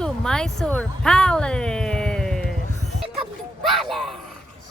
to Mysore Palace. Welcome to Palace.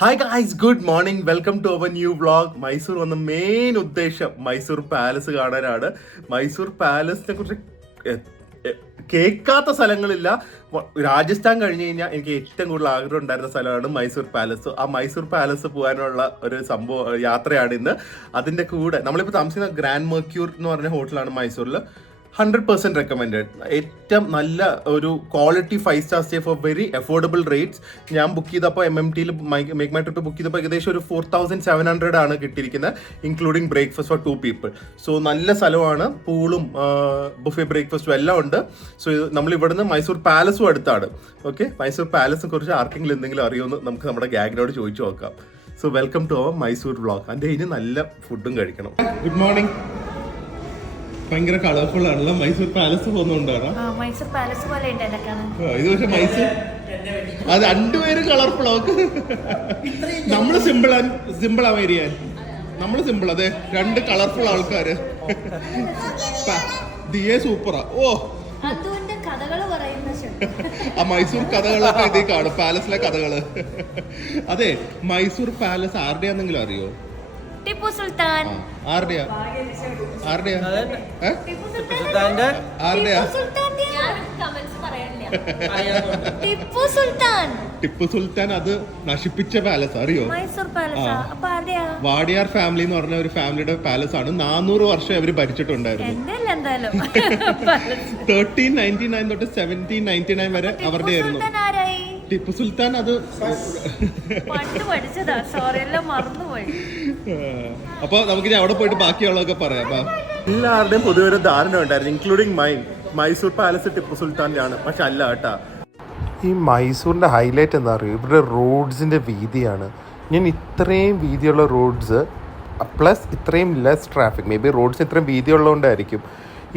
Hi guys, good morning. Welcome to our new vlog. Mysore വന്ന main ഉദ്ദേശം Mysore palace കാണാനാണ്. മൈസൂർ പാലസിനെ കുറിച്ച് കേൾക്കാത്ത സ്ഥലങ്ങളില്ല. രാജസ്ഥാൻ കഴിഞ്ഞ് കഴിഞ്ഞാൽ എനിക്ക് ഏറ്റവും കൂടുതൽ ആഗ്രഹം ഉണ്ടായിരുന്ന സ്ഥലമാണ് മൈസൂർ പാലസ്. ആ മൈസൂർ പാലസ് പോകാനുള്ള ഒരു യാത്രയാണ് ഇന്ന്. അതിൻ്റെ കൂടെ നമ്മളിപ്പോൾ താമസിക്കുന്ന ഗ്രാൻഡ് മെർക്യൂർ എന്ന് പറഞ്ഞ ഹോട്ടലാണ് മൈസൂരിൽ. 100% റെക്കമെൻഡഡ്. ഏറ്റവും നല്ല ഒരു quality 5 star stay for very affordable rates. ഞാൻ ബുക്ക് ചെയ്തപ്പോൾ MMTയിൽ മേക്ക് മൈ ട്രിപ്പ് ബുക്ക് ചെയ്തപ്പോൾ ഏകദേശം ഒരു 4700 ആണ് കിട്ടിയിരിക്കുന്നത്, including breakfast for 2 people. So നല്ല സ്ഥലമാണ്. പൂളും ബുഫേ ബ്രേക്ക്ഫാസ്റ്റും എല്ലാം ഉണ്ട്. സോ നമ്മൾ ഇവിടുന്ന് മൈസൂർ പാലസും അടുത്താണ്. ഓക്കെ, മൈസൂർ പാലസിനെ കുറിച്ച് ആർക്കെങ്കിലും എന്തെങ്കിലും അറിയുമെന്ന് നമുക്ക് നമ്മുടെ ഗാഗിനോട് ചോദിച്ചു നോക്കാം. So welcome to our Mysore vlog. അതിൻ്റെ ഇനി നല്ല ഫുഡും കഴിക്കണം. Good morning. ഭയങ്കര കളർഫുൾ ആണല്ലോ. മൈസൂർ പാലസ് പോകുന്നുണ്ടാണ്. മൈസൂർ പാലസ് പോലെ ഇത് പക്ഷെ മൈസൂർ അത് രണ്ടുപേരും കളർഫുൾ ആക്ക്. നമ്മള് സിമ്പിളാ മേരിയാൻ. നമ്മള് സിമ്പിൾ. അതെ, രണ്ട് കളർഫുൾ ആൾക്കാര്. ദിയെ സൂപ്പറാ. ഓ, ആ മൈസൂർ കഥകളൊക്കെ ഇതേ കാണും, പാലസിലെ കഥകള്. അതെ, മൈസൂർ പാലസ് ആരുടെയാണെന്നെങ്കിലും അറിയോ? ടിപ്പു സുൽത്താൻ. ആരുടെയാ? ടിപ്പു സുൽത്താൻ അത് നശിപ്പിച്ച പാലസ് അറിയോ? വാഡിയാർ ഫാമിലി എന്ന് പറഞ്ഞ ഒരു ഫാമിലിയുടെ പാലസ് ആണ്. 400 വർഷം അവര് ഭരിച്ചിട്ടുണ്ടായിരുന്നു. 1399 തൊട്ട് 1799 വരെ അവരുടെ ആയിരുന്നു. ടിപ്പു സുൽത്താൻ അത് അപ്പൊ നമുക്ക് അവിടെ പോയിട്ട് ബാക്കിയുള്ളതൊക്കെ പറയാം. എല്ലാവരുടെയും പൊതുവെ ഒരു ധാരണ ഉണ്ടായിരുന്നു, ഇൻക്ലൂഡിങ് മൈസൂർ പാലസ് ടിപ്പു സുൽത്താൻ്റെ ആണ്. പക്ഷെ അല്ല കേട്ടാ. ഈ മൈസൂരിൻ്റെ ഹൈലൈറ്റ് എന്താ പറയുക, ഇവരുടെ റോഡ്സിൻ്റെ വീതിയാണ്. ഞാൻ ഇത്രയും വീതിയുള്ള റോഡ്സ് പ്ലസ് ഇത്രയും less traffic, may be roads ഇത്രയും വീതിയുള്ളതുകൊണ്ടായിരിക്കും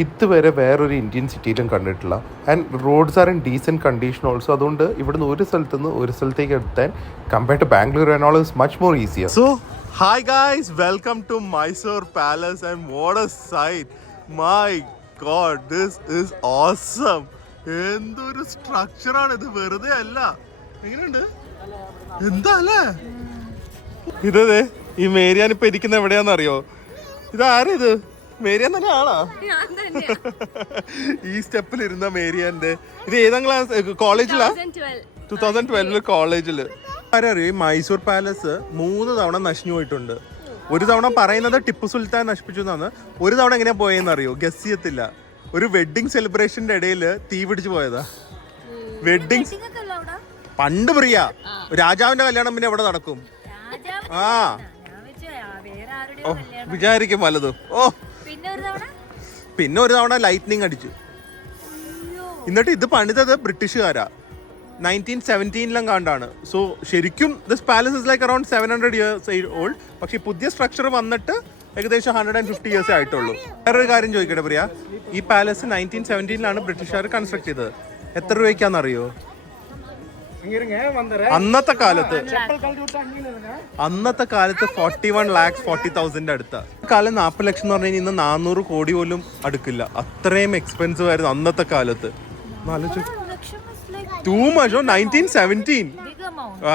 ഇതുവരെ വേറൊരു ഇന്ത്യൻ സിറ്റിയിലും കണ്ടിട്ടില്ല. And roads are in decent condition also. അതുകൊണ്ട് ഇവിടുന്ന് ഒരു സ്ഥലത്ത് നിന്ന് ഒരു സ്ഥലത്തേക്ക് എത്താൻ compare to Bangalore and all is much more easier. So hi guys, welcome to Mysore palace and what a sight. My god, this is awesome. എന്തൊരു സ്ട്രക്ചറാണ് ഇത്, വെറുതെ അല്ല. എങ്ങനെയുണ്ട്? എന്താ അല്ലേ ഇത്? ഈ മേരിയാൻ ഇപ്പൊ ഇരിക്കുന്ന എവിടെയാണെന്നറിയോ? ഇതാരും ഇത് മേരിയാൻ തന്നെ ആണോ? ഈ സ്റ്റെപ്പിൽ ഇരുന്ന മേരിയാന്റെ. ഇത് ഏതാം ക്ലാസ് കോളേജിലാ? 2012 കോളേജില്. ആരറിയോ, ഈ മൈസൂർ പാലസ് 3 തവണ നശിഞ്ഞു പോയിട്ടുണ്ട്. ഒരു തവണ പറയുന്നത് ടിപ്പു സുൽത്താൻ നശിപ്പിച്ചു എന്നാണ്. ഒരു തവണ എങ്ങനെയാ പോയെന്ന് അറിയോ? ഗസ് ചെയ്യത്തില്ല. ഒരു വെഡിങ് സെലിബ്രേഷന്റെ ഇടയിൽ തീ പിടിച്ചു പോയതാ. വെഡിങ് പണ്ട് പ്രിയ രാജാവിന്റെ കല്യാണം പിന്നെ എവിടെ നടക്കും? ആ വിചാരിക്കും വല്ലതും. ഓ, പിന്നെ ഒരു തവണ ലൈറ്റ്നിങ് അടിച്ചു. എന്നിട്ട് ഇത് പണിതത് ബ്രിട്ടീഷുകാരാ. 1917 കാണ്ടാണ്. സോ ശരിക്കും this palace is like around 700 years old. പക്ഷെ പുതിയ സ്ട്രക്ചർ വന്നിട്ട് ഏകദേശം 150 years ആയിട്ടുള്ളൂ. വേറൊരു കാര്യം ചോദിക്കട്ടെ പ്രിയ, ഈ പാലസ് 1917 ബ്രിട്ടീഷുകാർ കൺസ്ട്രക്ട് ചെയ്തത്. എത്ര രൂപയ്ക്കാണെന്നറിയോ? അന്നത്തെ കാലത്ത് 41,40,40,000 അടുത്ത കാലം. 40 ലക്ഷം എന്ന് പറഞ്ഞു കഴിഞ്ഞാൽ ഇന്ന് 400 കോടി പോലും അടുക്കില്ല. അത്രയും എക്സ്പെൻസീവ് ആയിരുന്നു അന്നത്തെ കാലത്ത്. Too much. 1917. ആ,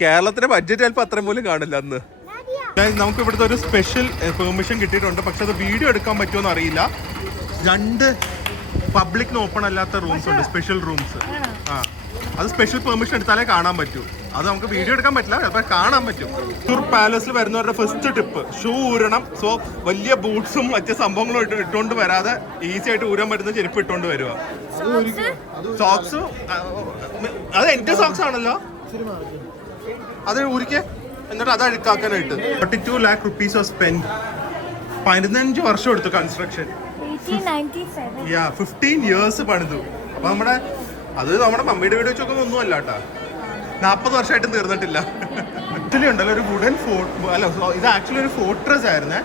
കേരളത്തിന്റെ ബഡ്ജറ്റ് ചിലപ്പോൾ അത്രയും പോലും കാണില്ല അന്ന്. നമുക്ക് ഇവിടുത്തെ ഒരു സ്പെഷ്യൽ പെർമിഷൻ കിട്ടിയിട്ടുണ്ട്. പക്ഷെ അത് വീഡിയോ എടുക്കാൻ പറ്റുമോന്ന് അറിയില്ല. 2 പബ്ലിക്കിന് ഓപ്പൺ അല്ലാത്ത റൂംസ് ഉണ്ട്, സ്പെഷ്യൽ റൂംസ്. ആ, അത് സ്പെഷ്യൽ പെർമിഷൻ എടുത്താലേ കാണാൻ പറ്റൂ. അത് നമുക്ക് വീഡിയോ എടുക്കാൻ പറ്റില്ല, അപ്പൊ കാണാൻ പറ്റും. മൈസൂർ പാലസിൽ വരുന്നവരുടെ ഫസ്റ്റ് ടിപ്പ് ഷൂ ഊരണം. സോ വലിയ ബൂട്ട്സും മറ്റു സംഭവങ്ങളും ഇട്ടുകൊണ്ട് വരാതെ ഈസി ആയിട്ട് ഊരാൻ പറ്റുന്ന ചെരുപ്പ് ഇട്ടുകൊണ്ട് വരിക. സോക്സ് അത് എന്റെ സോക്സ് ആണല്ലോ, അത് ഊരിക്കേ. എന്നിട്ട് അത് അഴുക്കാക്കാനായിട്ട് 42 lakh rupees was spent. 15 വർഷം എടുത്തു കൺസ്ട്രക്ഷൻ. 15 years പണിതു. അപ്പൊ നമ്മുടെ മമ്മിയുടെ വീട് വെച്ചൊക്കെ ഒന്നും അല്ല കേട്ടാ. 40 വർഷമായിട്ടും തീർന്നിട്ടില്ല. ആക്ച്വലി ഉണ്ടല്ലോ ഒരു വുഡൻ ഫോർട്ട്, അല്ല ഇത് ആക്ച്വലി ഒരു ഫോർട്രസ് ആയിരുന്നേ.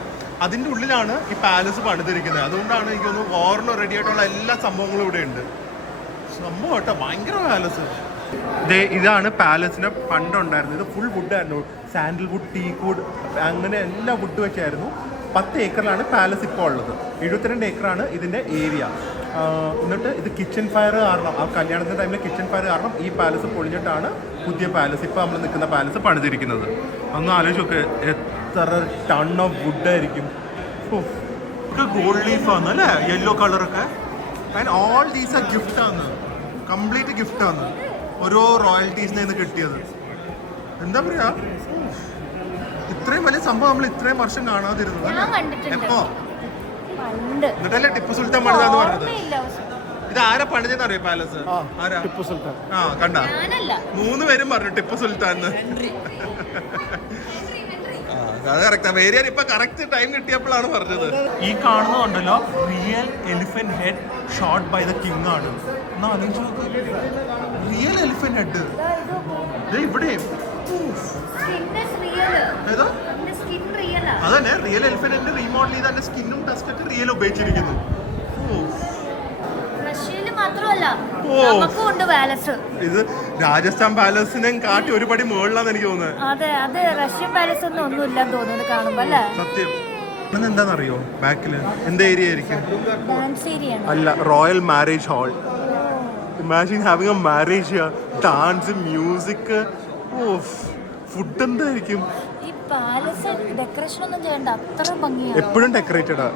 അതിന്റെ ഉള്ളിലാണ് ഈ പാലസ് പണിതിരിക്കുന്നത്. അതുകൊണ്ടാണ് എനിക്ക് തോന്നുന്നു വാറിന് റെഡി ആയിട്ടുള്ള എല്ലാ സംഭവങ്ങളും ഇവിടെ ഉണ്ട്. സംഭവം കേട്ടോ, ഭയങ്കര പാലസ്. ഇതാണ് പാലസിന്റെ പണ്ടുണ്ടായിരുന്നത്. ഇത് ഫുൾ വുഡായിരുന്നു. സാൻഡൽവുഡ്, ടീക്വുഡ്, അങ്ങനെ എല്ലാ വുഡ് വെച്ചായിരുന്നു. 10 ഏക്കറിലാണ് പാലസ് ഇപ്പോൾ ഉള്ളത്. 72 ഏക്കറാണ് ഇതിന്റെ ഏരിയ. എന്നിട്ട് ഇത് കിച്ചൺ ഫയർ കാരണം, ആ കല്യാണത്തിന്റെ ടൈമിൽ കിച്ചൺ ഫയർ കാരണം ഈ പാലസ് പൊളിഞ്ഞിട്ടാണ് പുതിയ പാലസ്, ഇപ്പോൾ നമ്മൾ നിൽക്കുന്ന പാലസ് പണിതിരിക്കുന്നത്. ഒന്ന് ആലോചിച്ച് നോക്ക്, എത്ര ടൺ ഓഫ് വുഡ് ആയിരിക്കും. ഗോൾഡ് ലീഫ് ആണ് അല്ലേ, യെല്ലോ കളറൊക്കെ. And all these are gift ആണ്, കംപ്ലീറ്റ് ഗിഫ്റ്റ് ആണ്. ഓരോ റോയൽറ്റീസിൽ നിന്ന് കിട്ടിയത്. എന്താ പറയാ, ഇത്രയും വലിയ സംഭവം നമ്മൾ ഇത്രയും വർഷം കാണാതിരുന്നത്. എപ്പോ എന്നിട്ടല്ലേ ടിപ്പു സുൽത്താൻ പണിതാന്ന് പറഞ്ഞത്. ഇത് ആരാ പണിതെന്ന് അറിയോ പാലസ്? ആരാ? ടിപ്പു സുൽത്താൻ. ആ കണ്ട, 3 പേരും പറഞ്ഞു ടിപ്പു സുൽത്താൻ. അത് കറക്റ്റാ. വേരിയർ ഇപ്പൊ കറക്റ്റ് ടൈം കിട്ടിയപ്പോഴാണ് പറഞ്ഞത്. ഈ കാണുന്നതുണ്ടല്ലോ real elephant head shot by the king ആണ്. എന്നാ ആലോചിച്ച് നോക്ക്, റിയൽ എലിഫന്റ് ഹെഡ് ഇവിടെ. അതന്നെ റിയൽ എലിഫന്റിന്റെ റീമോഡൽ ചെയ്ത് അതിന്റെ സ്കിന്നും ടെസ്റ്റൊക്കെ റിയൽ ഉപയോഗിച്ചിരിക്കുന്നു. ഇത് രാജസ്ഥാൻ പാലസിനെ കാട്ടി ഒരുപടി മുകളിലാന്ന് എനിക്ക് തോന്നുന്നത്. അതെ, അത് റഷ്യൻ പാലസ് ഒന്നും ഒന്നുമില്ലെന്ന് തോന്നുന്നത് കാണുമ്പോ അല്ലേ. സത്യം. എന്താണെന്നറിയോ ബാക്കില് എന്ത് ഏരിയ ആയിരിക്കും? ഡാൻസ് ഏരിയ അല്ല, royal marriage hall. Imagine having A marriage, dance, music, food എന്തായിരിക്കും? ഈ പാലസ് ഡെക്കറേഷൻ ഒന്നും ചെയ്യണ്ട, അത്ര ഭംഗിയാണ്. എപ്പോഴും ഡെക്കറേറ്റഡാ.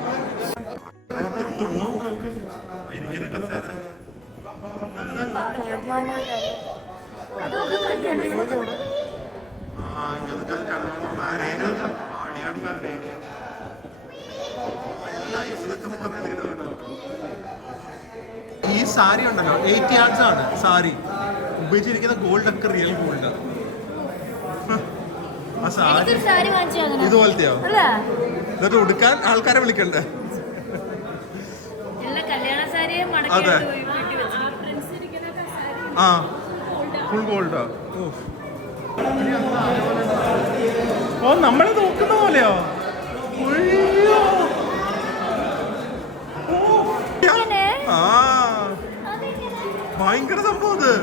ഈ സാരി ഉണ്ടല്ലോ 8 yards ആണ് സാരി. ഉപയോഗിച്ചിരിക്കുന്ന ഗോൾഡ് ഒക്കെ റിയൽ ഗോൾഡ്. ആ സാരി ഇതുപോലത്തെയോ? എന്നിട്ട് ഉടുക്കാൻ ആൾക്കാരെ വിളിക്കണ്ടേ? അതെ, ആ ഫുൾ ഗോൾഡാ. ഓ, നമ്മളെ നോക്കുന്ന പോലെയോ? ആ ഭയങ്കര സംഭവം. ഇത്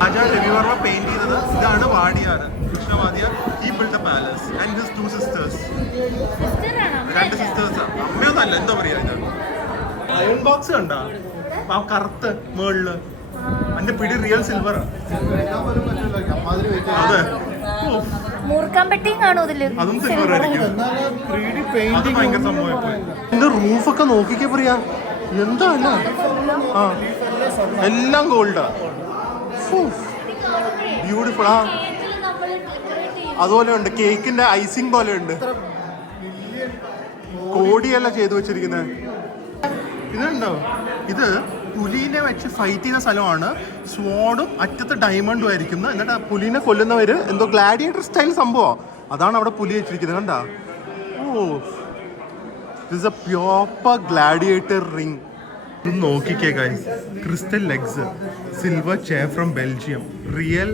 രാജാ രവിവർമ്മ പെയിന്റ് ചെയ്തത്. ഇതാണ് Wadiyar, കൃഷ്ണവാദിയാർ. He built the palace and his 2 sisters. 2 sisters. അമ്മയൊന്നല്ല, എന്താ പറയാ, ഇത് അയൺ ബോക്സ് കണ്ടാ, ആ കറുത്ത് മേളില്. അതിന്റെ പിടി റിയൽ സിൽവർ. അതെ, അതും സിൽവർ ആയിരിക്കും. അത് ഭയങ്കര സംഭവം. എന്റെ റൂഫൊക്കെ നോക്കിക്കേ പറയാ, എന്താ അല്ല. ആ എല്ലാം ഗോൾഡാ. ബ്യൂട്ടിഫുൾ. ആ അതുപോലെ ഉണ്ട്, കേക്കിന്റെ ഐസിങ് പോലെ ഉണ്ട്. കോടിയല്ല ചെയ്തു വെച്ചിരിക്കുന്നത്. ഇതുണ്ടോ, ഇത് പുലിനെ വെച്ച് ഫൈറ്റ് ചെയ്യുന്ന സ്ഥലമാണ്. സ്വാഡും അറ്റത്ത് ഡയമണ്ടും ആയിരിക്കും. എന്നിട്ട് ആ പുലിനെ കൊല്ലുന്നവര് എന്തോ ഗ്ലാഡിയേറ്റർ സ്റ്റൈൽ സംഭവം. അതാണ് അവിടെ പുലി വെച്ചിരിക്കുന്നത്. കണ്ടാ? ഓ, this a proper gladiator ring. ഇത് നോക്കിക്കേ guys, crystal legs, silver chair from Belgium, real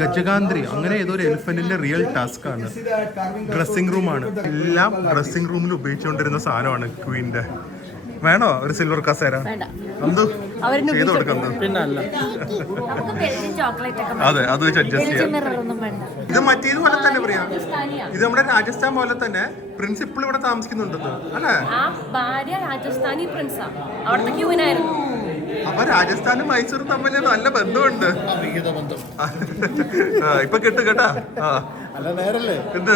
ഗജകാന്ത്രി, അങ്ങനെ ഏതോ ഒരു എലിഫന്റിന്റെ റിയൽ ടാസ്ക് ആണ്. ഡ്രസ്സിംഗ് റൂമാണ്, എല്ലാം ഡ്രസ്സിംഗ് റൂമിൽ ഉപയോഗിച്ചുകൊണ്ടിരുന്ന സാധനമാണ് ക്വീന്റെ. വേണോ ഒരു സിൽവർ കസേര? ചെയ്ത് കൊടുക്കാം. അതെ, അത് വെച്ച് അഡ്ജസ്റ്റ് ചെയ്യാം. ഇത് മറ്റേതുപോലെ തന്നെ പറയാം. ഇത് നമ്മുടെ രാജസ്ഥാൻ പോലെ തന്നെ പ്രിൻസിപ്പിൾ ഇവിടെ താമസിക്കുന്നുണ്ടെന്ന് അല്ലേ? അപ്പൊ രാജസ്ഥാനും മൈസൂരും തമ്മിൽ നല്ല ബന്ധമുണ്ട്. ഇപ്പൊ കിട്ടും കേട്ടാ. എന്ത്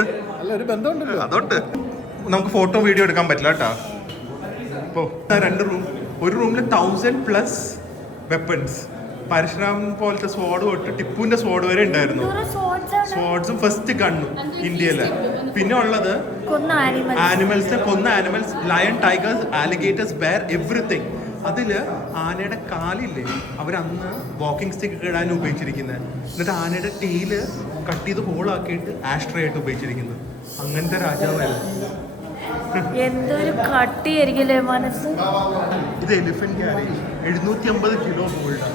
അതുകൊണ്ട് നമുക്ക് ഫോട്ടോ വീഡിയോ എടുക്കാൻ പറ്റില്ല കേട്ടാ. 2 റൂം, ഒരു റൂമിൽ 1000+ വെപ്പൺസ്. പരശുരാം പോലത്തെ സ്വാഡ് തൊട്ട് ടിപ്പുവിന്റെ സ്വാഡ് വരെ ഉണ്ടായിരുന്നു. സ്വാഡ്സും ഫസ്റ്റ് ഗണ്ണും ഇന്ത്യയില്. പിന്നെ ഉള്ളത് ആനിമൽസിനെ കൊന്ന animals, lion, tigers, alligators, bear, everything. അതില് ആനയുടെ കാലില്ലേ അവരന്ന് വാക്കിംഗ് സ്റ്റിക്ക് ഇടാൻ ഉപയോഗിച്ചിരിക്കുന്നത്. എന്നിട്ട് ആനയുടെ ടെയില് കട്ട് ചെയ്ത് ഹോളാക്കിയിട്ട് ആഷ്ട്രേ ആയിട്ട് ഉപയോഗിച്ചിരിക്കുന്നത്. അങ്ങനത്തെ രാജാവല്ല. എന്തൊരു കട്ടിയായിരിക്കില്ലേ മനസ്സ്. ഇത് എലിഫന്റ് ക്യാരേജ് 750 കിലോ ഗോൾഡ്.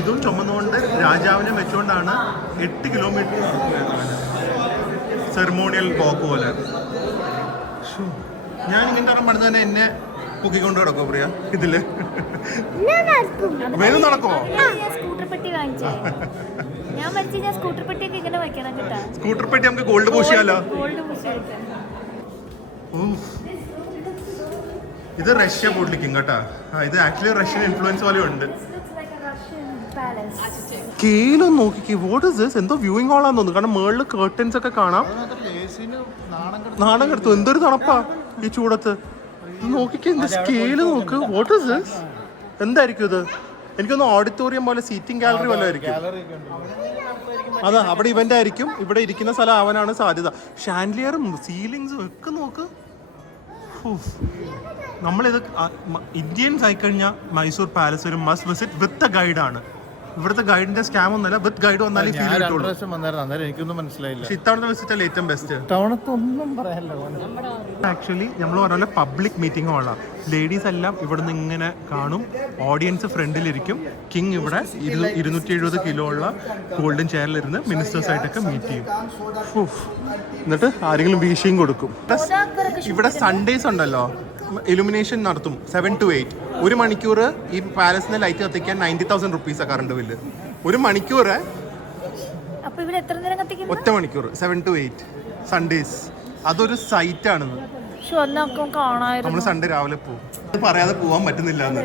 ഇതും ചുമന്നുകൊണ്ട് രാജാവിനെ വെച്ചുകൊണ്ടാണ് 8 കിലോമീറ്റർ സെറിമോണിയൽ വാക്ക് പോലെ. ഞാൻ ഇങ്ങനത്തെ പറഞ്ഞ തന്നെ എന്നെ പൊക്കിക്കൊണ്ട് കിടക്കോ പ്രിയ ഇതില് വേഗം നടക്കുമോ? സ്കൂട്ടർ പെട്ടി വാങ്ങിച്ചേ. ഞാൻ മരിച്ചു ഞാൻ സ്കൂട്ടർ പെട്ടിയൊക്കെ ഇങ്ങനെ വെക്കണം കേട്ടാ. സ്കൂട്ടർ പെട്ടി നമുക്ക് ഗോൾഡ് പൂശിയാലോ? ഗോൾഡ് പൂശി വെക്കാം. ഇത് റഷ്യ ബോട്ട്ലിക്കിങ് കേട്ടാ. ഇത് ആക്ച്വലി റഷ്യൻ ഇൻഫ്ലുവൻസ് പോലെ ഉണ്ട്. സ്കെയിലും നോക്കിക്കേ. What is this? എന്തോ വ്യൂയിങ് ഹോളാന്ന് തോന്നുന്നു. കാരണം മേളില് കേർട്ടൻസ് ഒക്കെ കാണാം. നാണം കെടുത്തു. എന്തൊരു തണുപ്പാ ഈ ചൂടത്ത്. ഇത് നോക്കിക്കേ, എന്ത് സ്കെയില് നോക്ക്. What is this? എന്തായിരിക്കും ഇത്? എനിക്കൊന്ന് ഓഡിറ്റോറിയം പോലെ സീറ്റിംഗ് ഗാലറി പോലെ ആയിരിക്കും. അതാ അവിടെ ഇവന്റ് ആയിരിക്കും. ഇവിടെ ഇരിക്കുന്ന സ്ഥലം ആവാനാണ് സാധ്യത. ഷാൻഡിലിയറും സീലിങ്സും ഒക്കെ നോക്ക്. നമ്മളിത് ഇന്ത്യൻസ് ആയിക്കഴിഞ്ഞാൽ മൈസൂർ പാലസ് ഒരു മസ്റ്റ് വിസിറ്റ് വിത്ത് എ ഗൈഡാണ്. ഇവിടുത്തെ ഗൈഡിന്റെ സ്കാം ഒന്നല്ല, വിത്ത് ഗൈഡ് വന്നാലേ ഫീൽ കിട്ടുള്ളൂ. എനിക്കൊന്നും മനസ്സിലായില്ല. പക്ഷെ ഇത്തവണത്തെ വിസിറ്റ് അല്ലേ ഏറ്റവും ബെസ്റ്റ്. ടൗണത്തൊന്നും പറയാനില്ല. ആക്ച്വലി നമ്മൾ പറഞ്ഞ പബ്ലിക് മീറ്റിംഗ് ഹോളാണ്. ലേഡീസ് എല്ലാം ഇവിടെ നിന്ന് ഇങ്ങനെ കാണും. ഓഡിയൻസ് ഫ്രണ്ടിലിരിക്കും. കിങ് ഇവിടെ 270 കിലോ ഉള്ള ഗോൾഡൻ ചെയറിലിരുന്ന് മിനിസ്റ്റേഴ്സ് ആയിട്ടൊക്കെ മീറ്റ് ചെയ്യും. എന്നിട്ട് ആരെങ്കിലും വീശിയും കൊടുക്കും. ഇവിടെ സൺഡേസ് ഉണ്ടല്ലോ, ഇലുമിനേഷൻ നടത്തും 7 to 8. 1 മണിക്കൂർ ഈ പാലസിന്റെ ലൈറ്റ് കത്തിക്കാൻ 90,000 റുപ്പീസ് കറണ്ട് ബില്ല്. 1 മണിക്കൂർ. ഒറ്റ മണിക്കൂർ 7 to 8 സൺഡേസ്. അതൊരു സൈറ്റ് ആണ്. നമ്മൾ സൺഡേ രാവിലെ പോകും. അത് പറയാതെ പോവാൻ പറ്റുന്നില്ല എന്ന്.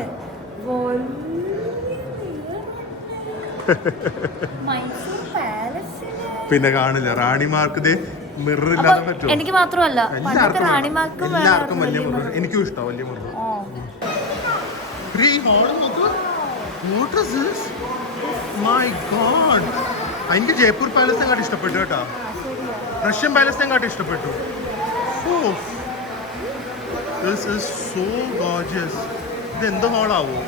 പിന്നെ കാണില്ല റാണിമാർക്ക് മിറർ ഇല്ലാതെ പറ്റുമോ? എനിക്ക് മാത്രമല്ല എല്ലാവർക്കും വലിയ മിറർ. എനിക്കും ഇഷ്ടം വലിയ മിറർ. എനിക്ക് ജയ്പൂർ പാലസിനെ കാട്ടി ഇഷ്ടപ്പെട്ടു കേട്ടോ. റഷ്യൻ പാലസിനെ കാട്ടി ഇഷ്ടപ്പെട്ടു. This is so gorgeous. ഇത് എന്തോ ഹോളാവോ?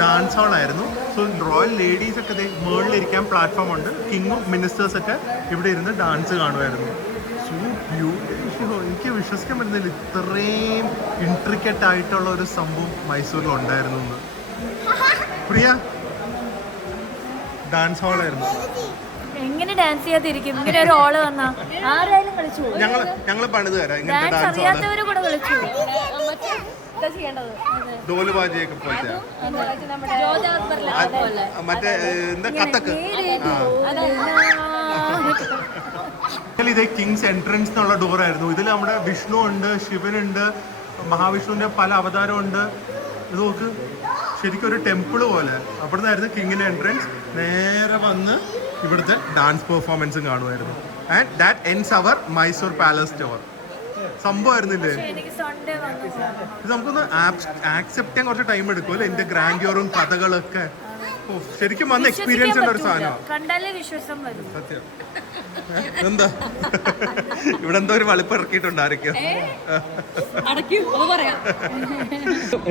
ഡാൻസ് ഹോളായിരുന്നു. സോ റോയൽ ലേഡീസ് ഒക്കെ മുകളിലിരിക്കാൻ പ്ലാറ്റ്ഫോം ഉണ്ട്. കിങ്ങും മിനിസ്റ്റേഴ്സ് ഒക്കെ ഇവിടെ ഇരുന്ന് ഡാൻസ് കാണുമായിരുന്നു. So beautiful. എനിക്ക് വിശ്വസിക്കാൻ പറ്റുന്നില്ല ഇത്രയും ഇൻട്രിക്കറ്റ് ആയിട്ടുള്ള ഒരു സംഭവം മൈസൂരിൽ ഉണ്ടായിരുന്നു എന്ന്. പ്രിയ, ഡാൻസ് ഹോളായിരുന്നു. എങ്ങനെ ഡാൻസ് ചെയ്യാതിരിക്കും? ഇങ്ങനെ ഒരു ഓള് വന്നാ ആരായാലും കളിച്ചു. ഞങ്ങള് പണിത് തരാം ഇങ്ങനത്തെ ഡാൻസ്. അറിയാത്തവര് കൂടെ കളിച്ചു. ഡോല് ബാജയൊക്കെ പോലത്തെ മറ്റേ എന്താ കഥക്ക്. ഇത് കിങ്സ് എൻട്രൻസ് എന്നുള്ള ഡോറായിരുന്നു. ഇതിൽ നമ്മുടെ വിഷ്ണു ഉണ്ട്, ശിവനുണ്ട്, മഹാവിഷ്ണുവിന്റെ പല അവതാരമുണ്ട്. ഇത് നോക്ക്, ശരിക്കും ഒരു ടെമ്പിള് പോലെ. അവിടെ നിന്നായിരുന്നു കിങ്ങിന്റെ എൻട്രൻസ്. നേരെ വന്ന് ഇവിടുത്തെ ഡാൻസ് പെർഫോമൻസും കാണുമായിരുന്നു. And that ends our Mysore palace tour. സംഭവമായിരുന്നില്ലേ? ഇത് നമുക്കൊന്ന് ആക്സെപ്റ്റ് ചെയ്യാൻ കുറച്ച് ടൈം എടുക്കും അല്ലേ? എന്റെ ഗ്രാൻഡ്യൂറും കഥകളൊക്കെ ശരിക്കും വന്ന് എക്സ്പീരിയൻസ് ഉള്ള ഒരു സാധനമാണ്. സത്യം. എന്താ ഇവിടെ എന്തോ ഒരു വളിപ്പ് ഇറക്കിയിട്ടുണ്ട് ആരൊക്കെയോ.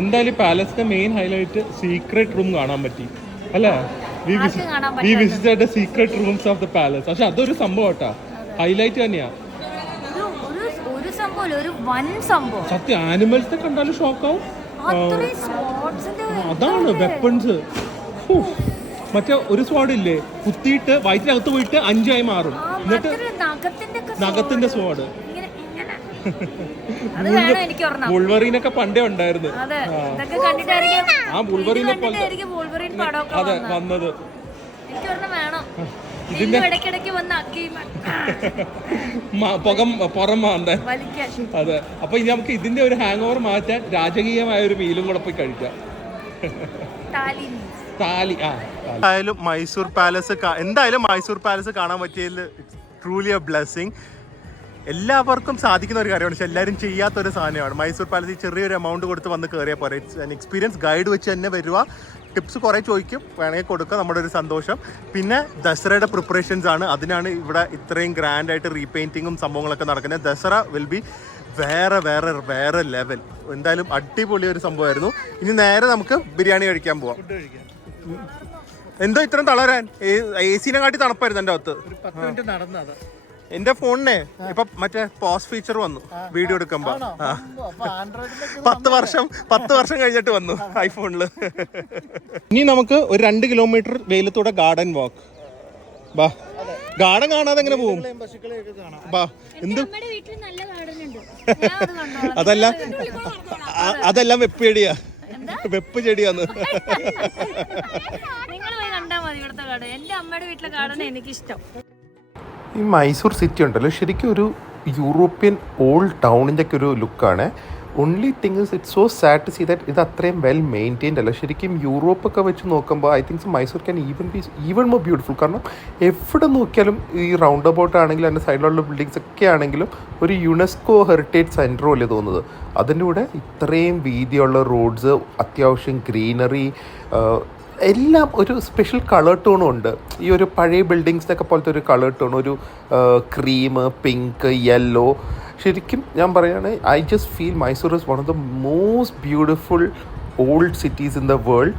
എന്തായാലും പാലസിന്റെ മെയിൻ ഹൈലൈറ്റ് സീക്രട്ട് റൂം കാണാൻ പറ്റി അല്ലേ? We visited secret rooms of the palace. പക്ഷെ അതൊരു സംഭവം കേട്ടാ, ഹൈലൈറ്റ് തന്നെയാ. സത്യം, ആനിമൽസിനെ കണ്ടാലും ഷോക്കാവും. അതാണ് വെപ്പൺസ്. മറ്റേ ഒരു സ്വാഡ് ഇല്ലേ, കുത്തിയിട്ട് വയറ്റിനകത്ത് പോയിട്ട് 5 ആയി മാറും. എന്നിട്ട് നഖത്തിന്റെ സ്വാഡ്. വുൾവറീനൊക്കെ പണ്ടേ ഉണ്ടായിരുന്നു. ആ വുൾവറീനെ പോലെ അതെ വന്നത്. ഇതിന്റെ പുറം മാന്താൻ. അതെ. അപ്പൊ ഇനി നമുക്ക് ഇതിന്റെ ഒരു ഹാങ് ഓവർ മാറ്റാൻ രാജകീയമായ ഒരു മീലും കൂടെ പോയി കഴിക്കാം. എന്തായാലും മൈസൂർ പാലസ് കാണാൻ പറ്റിയതിൽ ട്രൂലി എ ബ്ലെസ്സിങ്. എല്ലാവർക്കും സാധിക്കുന്ന ഒരു കാര്യമാണ്, പക്ഷെ എല്ലാവരും ചെയ്യാത്തൊരു സാധനമാണ്. മൈസൂർ പാലസ് ചെറിയൊരു എമൗണ്ട് കൊടുത്ത് വന്ന് കയറിയാൽ പോരെ. It's an experience. ഗൈഡ് വെച്ച് തന്നെ വരിക, ടിപ്സ് കുറേ ചോദിക്കും, വേണമെങ്കിൽ കൊടുക്കുക, നമ്മുടെ ഒരു സന്തോഷം. പിന്നെ ദസറയുടെ പ്രിപ്പറേഷൻസ് ആണ്, അതിനാണ് ഇവിടെ ഇത്രയും ഗ്രാൻഡ് ആയിട്ട് റീപെയിൻറ്റിങ്ങും സംഭവങ്ങളൊക്കെ നടക്കുന്നത്. ദസറ വിൽ ബി വേറെ ലെവൽ. എന്തായാലും അടിപൊളി ഒരു സംഭവമായിരുന്നു. ഇനി നേരെ നമുക്ക് ബിരിയാണി കഴിക്കാൻ പോവാം. എന്തോ ഇത്രയും തളരാൻ? AC-നെ കാട്ടി തണുപ്പായിരുന്നു എൻ്റെ അകത്ത്. 10 മിനിറ്റ് നടന്നത്. എന്റെ ഫോണിനെ ഇപ്പൊ മറ്റേ പോസ് ഫീച്ചർ വന്നു വീഡിയോ എടുക്കുമ്പോ. 10 വർഷം കഴിഞ്ഞിട്ട് വന്നു ഐഫോണില്. ഇനി നമുക്ക് ഒരു 2 കിലോമീറ്റർ വെയിലത്തൂടെ ഗാർഡൻ വാക്ക്. ബാ, ഗാർഡൻ കാണാതെ എങ്ങനെ പോവും? ബാ, എന്ത് അതെല്ലാം വെപ്പ് ചെടിയാ, വെപ്പ് ചെടിയാന്ന്. ഈ മൈസൂർ സിറ്റി ഉണ്ടല്ലോ ശരിക്കും ഒരു യൂറോപ്യൻ ഓൾഡ് ടൗണിൻ്റെ ഒക്കെ ഒരു ലുക്കാണ്. Only thing is it's so sad to see that ഇത് അത്രയും വെൽ മെയിൻറ്റെയിൻഡ് അല്ല. ശരിക്കും യൂറോപ്പൊക്കെ വെച്ച് നോക്കുമ്പോൾ I thinks Mysore can even more beautiful. കാരണം എവിടെ നോക്കിയാലും ഈ റൗണ്ട് അബൌട്ട് ആണെങ്കിലും അതിൻ്റെ സൈഡിലുള്ള ബിൽഡിങ്സ് ഒക്കെ ആണെങ്കിലും ഒരു യുനെസ്കോ ഹെറിറ്റേജ് സെൻറ്റർ പോലെ തോന്നുന്നത്. അതിൻ്റെ കൂടെ ഇത്രയും വീതിയുള്ള റോഡ്സ്, അത്യാവശ്യം ഗ്രീനറി, എല്ലാം ഒരു സ്പെഷ്യൽ കളർ ടോണും ഉണ്ട്. ഈ ഒരു പഴയ ബിൽഡിങ്സിനൊക്കെ പോലത്തെ ഒരു കളർ ടോൺ, ഒരു ക്രീം, പിങ്ക്, യെല്ലോ. ശരിക്കും ഞാൻ പറയുകയാണ്, I just feel Mysore is one of the most beautiful old cities in the world,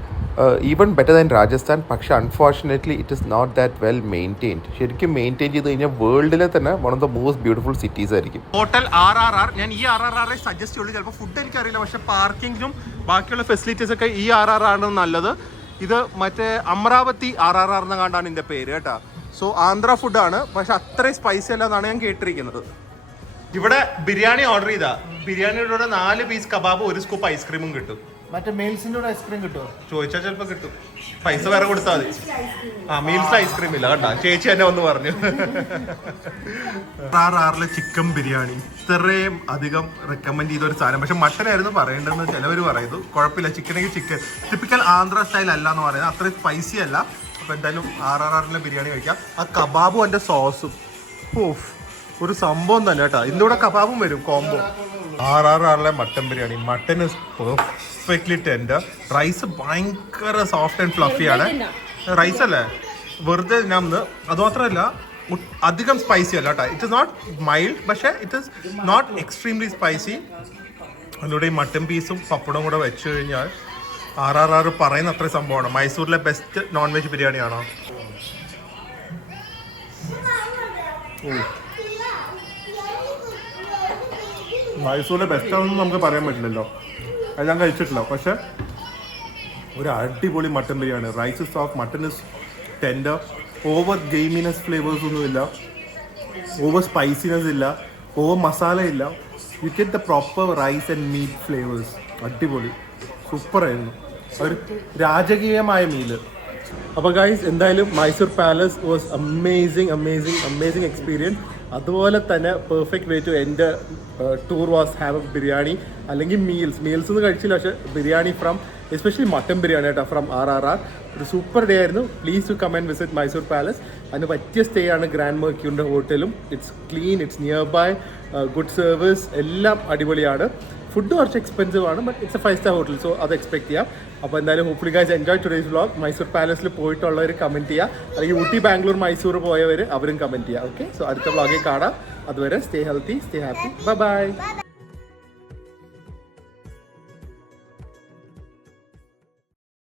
even better than Rajasthan. പക്ഷെ unfortunately it is not that well maintained. ശരിക്കും മെയിൻറ്റെയിൻ ചെയ്ത് കഴിഞ്ഞാൽ വേൾഡിലെ തന്നെ one of the most beautiful cities ആയിരിക്കും. Hotel RRR, ഞാൻ ഈ RRR suggest ചെയ്യുള്ളൂ. ചിലപ്പോൾ ഫുഡ് എനിക്കറിയില്ല, പക്ഷെ പാർക്കിങ്ങും ബാക്കിയുള്ള ഫെസിലിറ്റീസ് ഒക്കെ ഈ RRR ആണ് നല്ലത്. ഇത് മറ്റേ അമരാവതി RRR എന്ന കണ്ടാണ് ഇതിൻ്റെ പേര് കേട്ടോ. സോ ആന്ധ്ര ഫുഡാണ്, പക്ഷെ അത്രയും സ്പൈസി അല്ല എന്നാണ് ഞാൻ കേട്ടിരിക്കുന്നത്. ഇവിടെ ബിരിയാണി ഓർഡർ ചെയ്താ ബിരിയാണിയുടെ കൂടെ 4 പീസ് കബാബ്, 1 സ്കൂപ്പ് ഐസ്ക്രീമും കിട്ടും. മറ്റേ മീൽസിന്റെ കൂടെ ഐസ്ക്രീം കിട്ടുമോ? ചോദിച്ചാൽ ചിലപ്പോൾ കിട്ടും, പൈസ വേറെ കൊടുത്താൽ മതി. മീൽസ് ഐസ്ക്രീം ഇല്ല കേട്ടോ, ചേച്ചി എന്നെ ഒന്ന് പറഞ്ഞു. RRRലെ ചിക്കൻ ബിരിയാണി ഇത്രയും അധികം റെക്കമെൻഡ് ചെയ്ത ഒരു സാധനം. പക്ഷെ മട്ടനായിരുന്നു പറയേണ്ടതെന്ന് ചിലവർ പറയുന്നു. കുഴപ്പമില്ല, ചിക്കനെങ്കിൽ ചിക്കൻ ടിപ്പിക്കൽ ആന്ധ്ര സ്റ്റൈൽ അല്ല എന്ന് പറയുന്നത്, അത്രയും സ്പൈസി അല്ല. അപ്പോൾ എന്തായാലും RRRലെ ബിരിയാണി കഴിക്കാം. ആ കബാബും എൻ്റെ സോസും ഓഫ് ഒരു സംഭവം തന്നെ കേട്ടോ. ഇതിൻ്റെ കൂടെ കബാബും വരും കോംബോ. RRRലെ mutton biryani, mutton is perfectly tender. Rice ഭയങ്കര സോഫ്റ്റ് ആൻഡ് ഫ്ലഫി ആണ്. റൈസ് അല്ലേ വെറുതെ ഞാൻ അതുമാത്രമല്ല അധികം സ്പൈസി അല്ല കേട്ടോ. ഇറ്റ് ഇസ് നോട്ട് മൈൽഡ്, പക്ഷേ it is not extremely spicy. അതിലൂടെ ഈ മട്ടൻ പീസും പപ്പടവും കൂടെ വെച്ച് കഴിഞ്ഞാൽ RRR പറയുന്ന അത്രയും സംഭവമാണ്. മൈസൂരിലെ ബെസ്റ്റ് നോൺ വെജ് ബിരിയാണിയാണോ? മൈസൂരിലെ ബെസ്റ്റ് ആണെന്ന് നമുക്ക് പറയാൻ പറ്റില്ലല്ലോ, അത് ഞാൻ കഴിച്ചിട്ടില്ല. പക്ഷെ ഒരു അടിപൊളി mutton biryani. Rice is soft, mutton is tender, over gaminess flavours ഒന്നുമില്ല, ഓവർ സ്പൈസിനെസ് ഇല്ല, ഓവർ മസാല ഇല്ല. You get the proper rice and meat flavours. അടിപൊളി, സൂപ്പറായിരുന്നു, ഒരു രാജകീയമായ മീല്. അപ്പോൾ ഗൈസ്, എന്തായാലും Mysore palace was amazing experience. അതുപോലെ തന്നെ perfect way to end tour was have a biryani അല്ലെങ്കിൽ മീൽസ് ഒന്നും കഴിച്ചില്ല, പക്ഷേ biryani from especially mutton biryani കേട്ടോ ഫ്രം RRR. ഒരു സൂപ്പർ ഡേ ആയിരുന്നു. Please to come and visit Mysore palace. അതിന് പറ്റിയ സ്റ്റേ ആണ് ഗ്രാൻഡ് മെർക്യൂറിൻ്റെ ഹോട്ടലും. It's clean, it's near by, good service, എല്ലാം അടിപൊളിയാണ്. ഫുഡ് കുറച്ച് എക്സ്പെൻസീവ് ആണ്, but it's a 5-star hotel, so അത് എക്സ്പെക്ട് ചെയ്യാം. അപ്പോൾ എന്തായാലും hopefully guys enjoy today's vlog. Mysore പാലസിൽ പോയിട്ടുള്ളവർ കമൻറ്റ് ചെയ്യുക, അല്ലെങ്കിൽ ഊട്ടി, ബാംഗ്ലൂർ, മൈസൂർ പോയവർ അവരും കമൻറ്റ് ചെയ്യുക. ഓക്കെ, സോ അടുത്ത വ്ളോഗിൽ കാണാം. അതുവരെ stay healthy, stay happy, by.